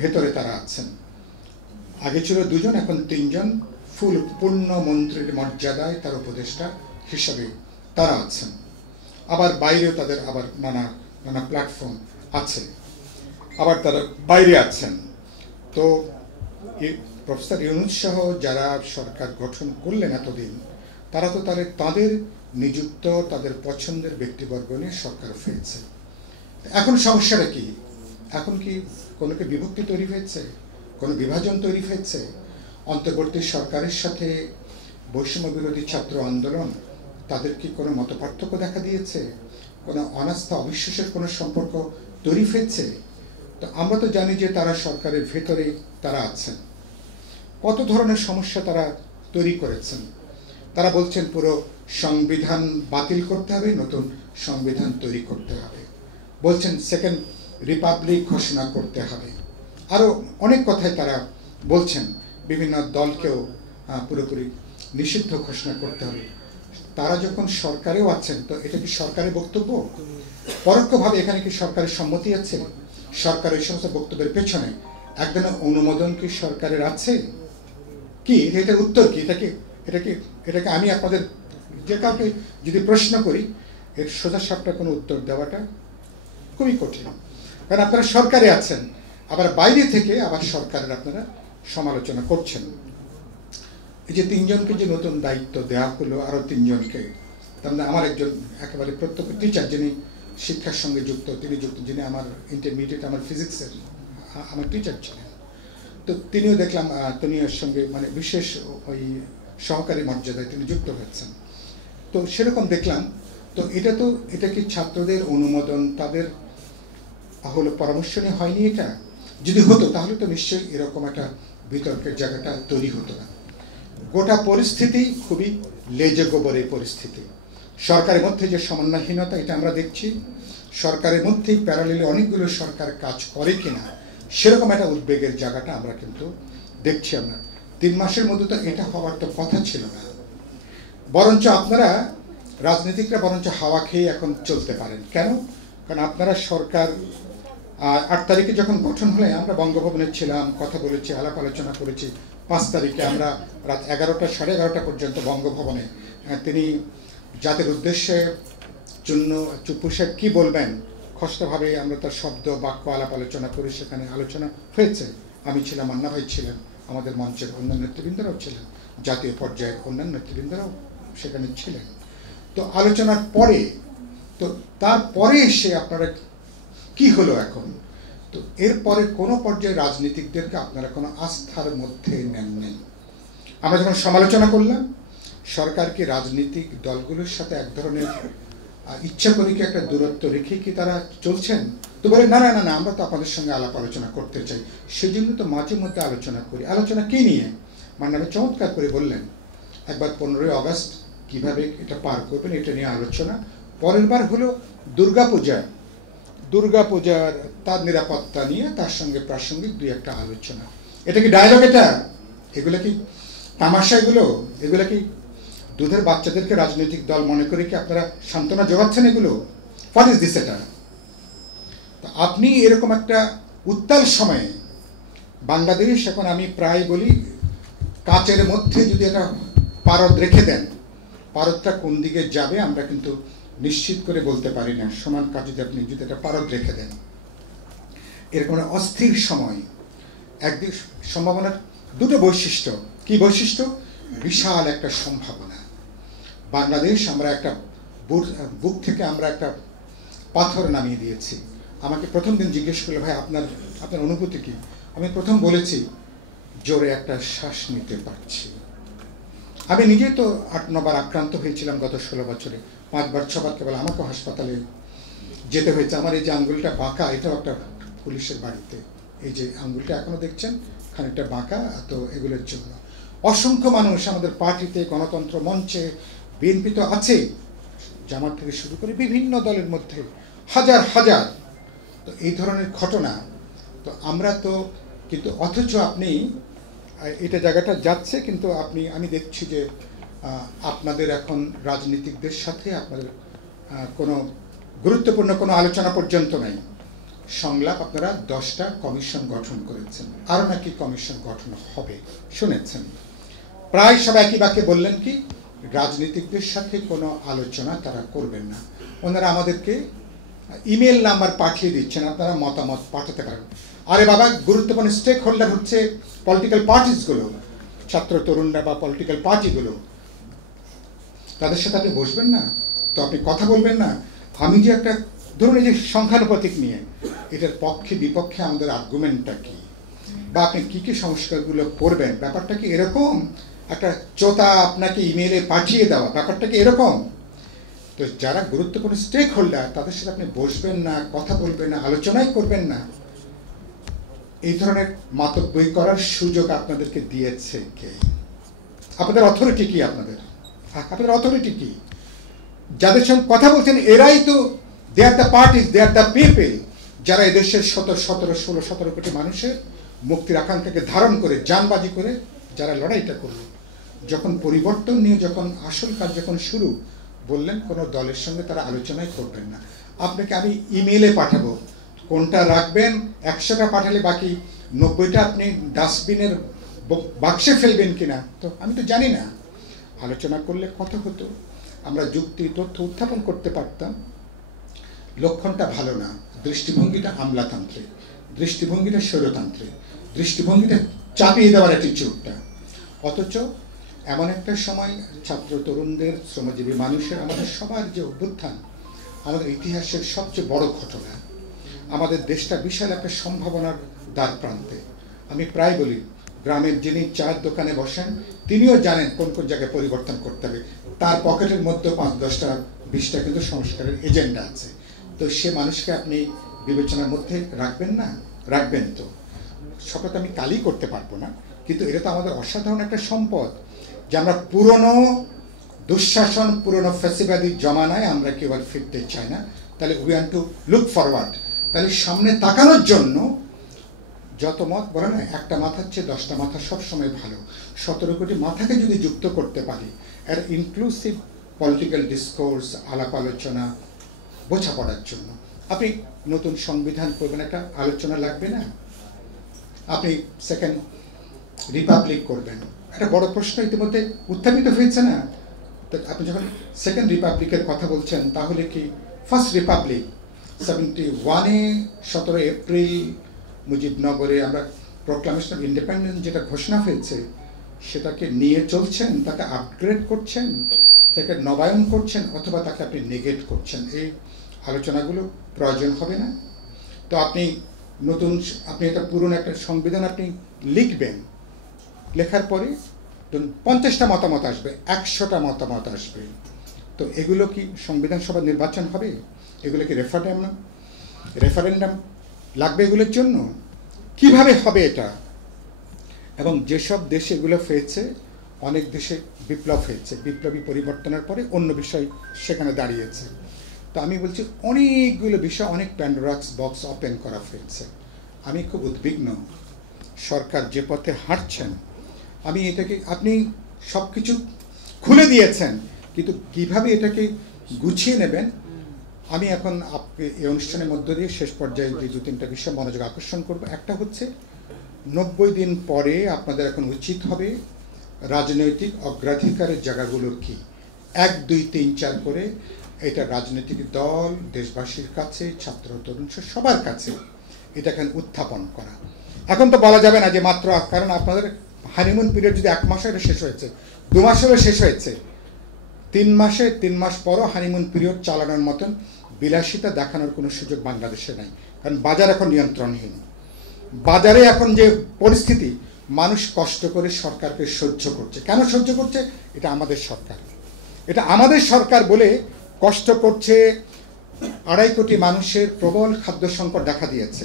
ভেতরে তারা আছেন। আগে ছিল 2 জন, এখন 3 জন পূর্ণ মন্ত্রীর মর্যাদায় তার উপদেষ্টা হিসাবে তারা আছেন। আবার বাইরেও তাদের আবার নানা প্ল্যাটফর্ম আছে, আবার তারা বাইরে আছেন। তো প্রফেসর ইউনূস সহ যারা সরকার গঠন করলেন এতদিন, তারা তো তাদের নিযুক্ত তাদের পছন্দের ব্যক্তিবর্গ নিয়ে সরকার হয়েছে। এখন সমস্যাটা কি? এখন কি কোনো কি বিভক্তি তৈরি হয়েছে, কোনো বিভাজন তৈরি হয়েছে? অন্তর্বর্তী সরকারের সাথে বৈষম্য বিরোধী ছাত্র আন্দোলন, তাদের কি কোনো মতপার্থক্য দেখা দিয়েছে? কোনো অনাস্থা অবিশ্বাসের কোনো সম্পর্ক তৈরি হয়েছে? তো আমরা তো জানি যে তারা সরকারের ভেতরে তারা আছেন। কত ধরনের সমস্যা তারা তৈরি করেছেন। তারা বলছেন পুরো সংবিধান বাতিল করতে হবে, নতুন সংবিধান তৈরি করতে হবে, বলছেন সেকেন্ড রিপাবলিক ঘোষণা করতে হবে, আরও অনেক কথাই তারা বলছেন। বিভিন্ন দলকেও পুরোপুরি নিষিদ্ধ ঘোষণা করতে হবে। তারা যখন সরকারেও আছেন, তো এটা কি সরকারের বক্তব্য? পরোক্ষভাবে এখানে কি সরকারের সম্মতি আছে? সরকারের সমস্ত বক্তব্যের পেছনে এক ধরনের অনুমোদন কি সরকারের আছে? কি এটার উত্তর কি? এটাকে আমি আপনাদের যে কাউকে যদি প্রশ্ন করি, এর সোজাসাপটা কোনো উত্তর দেওয়াটা খুবই কঠিন। কারণ আপনারা সরকারে আছেন, আবার বাইরে থেকে আবার সরকারের আপনারা সমালোচনা করছেন। এই যে 3 জনকে যে নতুন দায়িত্ব দেওয়া হলো, আরও 3 জনকে, তার মানে আমার একজন একেবারে প্রত্যক্ষ টিচার যিনি শিক্ষার সঙ্গে যুক্ত, যিনি আমার ইন্টারমিডিয়েট, আমার ফিজিক্সের আমার টিচার ছিলেন। তো তিনিও দেখলাম তিনি এর সঙ্গে মানে বিশেষ ওই সহকারী মর্যাদায় তিনি যুক্ত হয়েছেন। তো সেরকম দেখলাম। তো এটা কি ছাত্রদের অনুমোদন, তাদের হলো পরামর্শ নিয়ে হয়নি? এটা যদি হতো তাহলে তো নিশ্চয়ই এরকম একটা বিতর্কের জায়গাটা তৈরি হতো না। গোটা পরিস্থিতি খুবই লেজে গোবরে পরিস্থিতি। সরকারের মধ্যে যে সমন্বয়হীনতা, এটা আমরা দেখছি। সরকারের মধ্যেই প্যারালেলে অনেকগুলো সরকার কাজ করে কিনা, সেরকম একটা উদ্বেগের জায়গাটা আমরা কিন্তু দেখছি। আমরা 3 মাসের মধ্যে তো এটা হওয়ার তো কথা ছিল না। বরঞ্চ আপনারা রাজনীতিকরা বরঞ্চ হাওয়া খেয়ে এখন চলতে পারেন। কেন? কারণ আপনারা সরকার 8 তারিখে যখন গঠন হলে আমরা বঙ্গভবনে ছিলাম, কথা বলেছি, আলাপ আলোচনা করেছি। 5 তারিখে আমরা রাত 11টা, 11:30 পর্যন্ত বঙ্গভবনে তিনি জাতির উদ্দেশ্যে জন্য চুপ্পু সাহেব কী বলবেন, খসড়াভাবে আমরা তার শব্দ বাক্য আলাপ আলোচনা করি। সেখানে আলোচনা হয়েছে। আমি ছিলাম, আন্না ভাই ছিলেন, আমাদের মঞ্চের অন্যান্য নেতৃবৃন্দরাও ছিলেন, জাতীয় পর্যায়ের অন্যান্য নেতৃবৃন্দরাও সেখানে ছিলেন। তো আলোচনার পরে, তো তারপরে এসে আপনারা কি হলো এখন? তো এরপরে কোনো পর্যায়ে রাজনীতিকদেরকে আপনারা কোনো আস্থার মধ্যে নেন। আমরা যখন সমালোচনা করলাম, সরকারকে রাজনৈতিক দলগুলোর সাথে এক ধরনের ইচ্ছা করে কি একটা দূরত্ব রেখে কি তারা চলছেন? তো বলে না, আমরা তো আপনাদের সঙ্গে আলাপ আলোচনা করতে চাই, সেই জন্য তো মাঝে মধ্যে আলোচনা করি। আলোচনা কি নিয়ে? মানে আমি চমৎকার করে বললেন, একবার 15ই আগস্ট কিভাবে এটা পার করবেন এটা নিয়ে আলোচনা। পরের বার হলো দুর্গাপূজার তার নিরাপত্তা নিয়ে তার সঙ্গে প্রাসঙ্গিক 2-1টা আলোচনা। এটা কি ডায়লগ? এগুলো কি তামাশা? এগুলো কি দুধের বাচ্চাদেরকে রাজনৈতিক দল মনে করে কি আপনারা সান্ত্বনা জোগাচ্ছেন? এগুলো হোয়াট ইজ দিস? এটা তো আপনি এরকম একটা উত্তাল সময়ে বাংলাদেশ, এখন আমি প্রায় বলি, কাচের মধ্যে যদি একটা পারদ রেখে দেন, পারদটা কোন দিকে যাবে আমরা কিন্তু নিশ্চিত করে বলতে পারি না। সমান কাজ আপনি যদি একটা পারদ রেখে দেন, এরকম অস্থির সময়, একদিক সম্ভাবনার 2টো বৈশিষ্ট্য। কি বৈশিষ্ট্য? বিশাল একটা সম্ভাবনা। বাংলাদেশ, আমরা একটা বুক থেকে আমরা একটা পাথর নামিয়ে দিয়েছি। আমাকে প্রথম দিন জিজ্ঞেস করলে, ভাই আপনার অনুভূতি কি? আমি প্রথম বলেছি, জোরে একটা শ্বাস নিতে পারছি। আমি নিজে তো 8-9 বার আক্রান্ত হয়েছিলাম গত 16 বছরে, 5 বার 6 বার কেবল আমাকে হাসপাতালে যেতে হয়েছে। আমার এই যে আঙ্গুলটা বাঁকা, এটাও একটা পুলিশের বাড়িতে, এই যে আঙ্গুলটা এখনো দেখছেন খানিকটা বাঁকা, তো এগুলোর জন্য অসংখ্য মানুষ আমাদের পার্টিতে, গণতন্ত্র মঞ্চে, বিএনপি তো আছে, জামাত থেকে শুরু করে বিভিন্ন দলের মধ্যে হাজার হাজার, তো এই ধরনের ঘটনা। তো আমরা তো কিন্তু অথচ আপনি এটা জায়গাটা যাচ্ছে, কিন্তু আমি দেখছি যে আপনাদের এখন রাজনীতিকদের সাথে আপনাদের কোনো গুরুত্বপূর্ণ কোনো আলোচনা পর্যন্ত নাই। সংলাপ আপনারা 10টা কমিশন গঠন করেছেন, আরও নাকি কমিশন গঠন হবে শুনেছেন। প্রায় সব একই বাক্যে বললেন কি রাজনীতিকদের সাথে কোনো আলোচনা তারা করবেন না। ওনারা আমাদেরকে ইমেল নাম্বার পাঠিয়ে দিচ্ছেন, আপনারা মতামত পাঠাতে পারেন। আরে বাবা, গুরুত্বপূর্ণ স্টেক হোল্ডার হচ্ছে পলিটিক্যাল পার্টিসগুলো, ছাত্র তরুণরা বা পলিটিক্যাল পার্টিগুলো, তাদের সাথে আপনি বসবেন না? তো আপনি কথা বলবেন না? আমি যে একটা ধরুন এই যে সংখ্যানুপাতিক নিয়ে এটার পক্ষে বিপক্ষে আমাদের আর্গুমেন্টটা কি, বা আপনি কি কি সংস্কারগুলো করবেন, ব্যাপারটা কি এরকম? একটা চোতা আপনাকে ইমেলে পাঠিয়ে দেওয়া, ব্যাপারটা কি এরকম? তো যারা গুরুত্বপূর্ণ স্টেক হোল্ডার তাদের সাথে আপনি বসবেন না, কথা বলবেন না, আলোচনাই করবেন না, এই ধরনের মাতব্বই করার সুযোগ আপনাদেরকে দিয়েছে কে? আপনাদের অথরিটি কি? আপনাদের অথরিটি কি? যাদের সঙ্গে কথা বলছেন এরাই তো they are the parties, they are the people, যারা এদেশের 16 কোটি মানুষের মুক্তির আকাঙ্ক্ষাকে ধারণ করে জানবাজি করে যারা লড়াইটা করল। যখন পরিবর্তন নিয়ে যখন আসল কাজ যখন শুরু, বললেন কোনো দলের সঙ্গে তারা আলোচনাই করবেন না। আপনাকে আমি ইমেলে পাঠাবো, কোনটা রাখবেন? 100টা পাঠালে বাকি 90টা আপনি ডাস্টবিনের বাক্সে ফেলবেন কিনা তো আমি তো জানি না। আলোচনা করলে কথা হতো, আমরা যুক্তি তথ্য উত্থাপন করতে পারতাম। লক্ষণটা ভালো না, দৃষ্টিভঙ্গিটা আমলাতান্ত্রিক, দৃষ্টিভঙ্গিটা স্বৈরতান্ত্রিক, দৃষ্টিভঙ্গিটা চাপিয়ে দেওয়ার অ্যাটিটিউডটা। অথচ এমন একটা সময় ছাত্র তরুণদের, শ্রমজীবী মানুষের, আমাদের সবার যে অভ্যুত্থান, আমাদের ইতিহাসের সবচেয়ে বড় ঘটনা, আমাদের দেশটা বিশাল একটা সম্ভাবনার দ্বার প্রান্তে। আমি প্রায় বলি, গ্রামের যিনি চায়ের দোকানে বসেন তিনিও জানেন কোন কোন জায়গায় পরিবর্তন করতে হবে, তার পকেটের মধ্যে 5-10টা 20টা কিন্তু সংস্কারের এজেন্ডা আছে। তো সে মানুষকে আপনি বিবেচনার মধ্যে রাখবেন না? রাখবেন। তো শপথ আমি কালই করতে পারবো না, কিন্তু এটা তো আমাদের অসাধারণ একটা সম্পদ যে আমরা পুরনো দুঃশাসন, পুরনো ফ্যাসিবাদী জমানায় আমরা কেউ আর ফিরতে চাই না। তাহলে we want to look forward, তাহলে সামনে তাকানোর জন্য যত মত বলে না, একটা মাথার চেয়ে 10টা মাথা সবসময় ভালো। 17 কোটি মাথাকে যদি যুক্ত করতে পারি, এর ইনক্লুসিভ পলিটিক্যাল ডিসকোর্স, আলাপ আলোচনা, বোঝাপড়ার জন্য। আপনি নতুন সংবিধান করবেন, একটা আলোচনা লাগবে না? আপনি সেকেন্ড রিপাবলিক করবেন, একটা বড় প্রশ্ন ইতিমধ্যে উত্থাপিত হয়েছে না? তো আপনি যখন সেকেন্ড রিপাবলিকের কথা বলছেন, তাহলে কি ফার্স্ট রিপাবলিক 71-এ 17 এপ্রিল মুজিবনগরে আমরা প্রোক্লামেশন অফ ইন্ডিপেন্ডেন্স যেটা ঘোষণা হয়েছে, সেটাকে নিয়ে চলছেন, তাকে আপগ্রেড করছেন, তাকে নবায়ন করছেন, অথবা তাকে আপনি নেগেট করছেন? এই আলোচনাগুলো প্রয়োজন হবে না? তো আপনি আপনি একটা পুরনো একটা সংবিধান আপনি লিখবেন, লেখার পরে 50টা মতামত আসবে, 100টা মতামত আসবে, তো এগুলো কি সংবিধান সভা নির্বাচন হবে? এগুলো কি রেফারেন্ডাম লাগবে এগুলোর জন্য? কিভাবে হবে এটা? এবং যেসব দেশে এগুলো হয়েছে, অনেক দেশে বিপ্লব হয়েছে, বিপ্লবী পরিবর্তনের পরে অন্য বিষয় সেখানে দাঁড়িয়েছে। তো আমি বলছি অনেকগুলো বিষয়, অনেক প্যান্ডোরাস বক্স ওপেন করা হয়েছে। আমি খুব উদ্বিগ্ন, সরকার যে পথে হাঁটছেন, আমি এটাকে, আপনি সব কিছু খুলে দিয়েছেন, কিন্তু কিভাবে এটাকে গুছিয়ে নেবেন। আমি এখন এই অনুষ্ঠানের মধ্য দিয়ে শেষ পর্যায়ে যে 2-3টা বিষয় মনোযোগ আকর্ষণ করব। একটা হচ্ছে 90 দিন পরে আপনাদের এখন উচিত হবে রাজনৈতিক অগ্রাধিকারের জায়গাগুলো কি, 1, 2, 3, 4 করে এটা রাজনৈতিক দল, দেশবাসীর কাছে, ছাত্র তরুণ সবার কাছে এটাকে উত্থাপন করা। এখন তো বলা যাবে না যে মাত্র, কারণ আপনাদের হানিমুন পিরিয়ড যদি 1 মাসে এটা শেষ হয়েছে, 2 মাসেরও শেষ হয়েছে, 3 মাস পরও হানিমুন পিরিয়ড চালানোর মতন বিলাসিতা দেখানোর কোনো সুযোগ বাংলাদেশে নাই। কারণ বাজার এখন নিয়ন্ত্রণহীন। বাজারে এখন যে পরিস্থিতি, মানুষ কষ্ট করে সরকারকে সহ্য করছে। কেন সহ্য করছে? এটা আমাদের সরকার, এটা আমাদের সরকার বলে কষ্ট করছে। 2.5 কোটি মানুষের প্রবল খাদ্য সংকট দেখা দিয়েছে,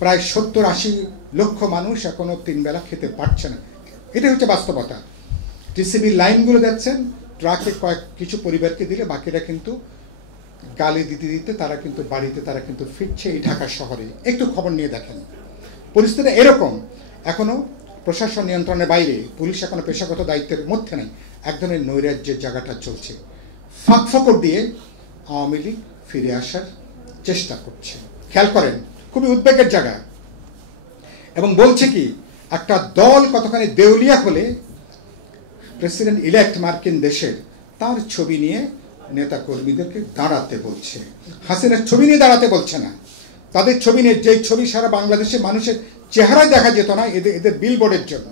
প্রায় 70-80 লক্ষ মানুষ এখনো 3 বেলা খেতে পারছে না। এটা হচ্ছে বাস্তবতা। টিসিবি লাইনগুলো দেখছেন, ট্রাকে কিছু পরিবারকে দিলে বাকিরা কিন্তু গালি দিতে দিতে তারা কিন্তু বাড়িতে তারা কিন্তু ফিরছে এই ঢাকা শহরে। একটু খবর নিয়ে দেখেন, পরিস্থিতি এরকম। এখনো প্রশাসন নিয়ন্ত্রণের বাইরে, পুলিশ এখনো পেশাগত দায়িত্বের মধ্যে নেই, এক ধরনের নৈরাজ্যের জায়গাটা চলছে। ফাঁক ফকর দিয়ে আওয়ামী লীগ ফিরে আসার চেষ্টা করছে। খেয়াল করেন, খুবই উদ্বেগের জায়গা। এবং বলছে কি, একটা দল কতখানি দেউলিয়া হলে প্রেসিডেন্ট ইলেক্ট মার্কিন দেশের তার ছবি নিয়ে নেতা কর্মীদেরকে দাঁড়াতে বলছে। হাসিনার ছবি নিয়ে দাঁড়াতে বলছে না, তাদের ছবি নিয়ে, যেই ছবি সারা বাংলাদেশে মানুষের চেহারায় দেখা যেত না এদের বিলবোর্ডের জন্য,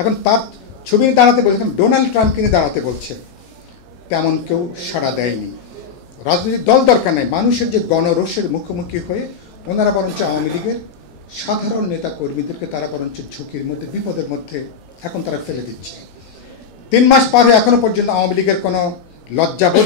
এখন তার ছবি নিয়ে দাঁড়াতে বলছে। এখন ডোনাল্ড ট্রাম্পকে নিয়ে দাঁড়াতে বলছে। তেমন কেউ সাড়া দেয়নি। রাজনৈতিক দল দরকার নেই, মানুষের যে গণরোষের মুখোমুখি হয়ে ওনারা বরঞ্চ আওয়ামী লীগের সাধারণ নেতা কর্মীদেরকে তারা বরঞ্চ ঝুঁকির মধ্যে, বিপদের মধ্যে এখন তারা ফেলে দিচ্ছে। 3 মাস পার হয়ে এখনো পর্যন্ত আওয়ামী লীগের কোনো লজ্জাবোধ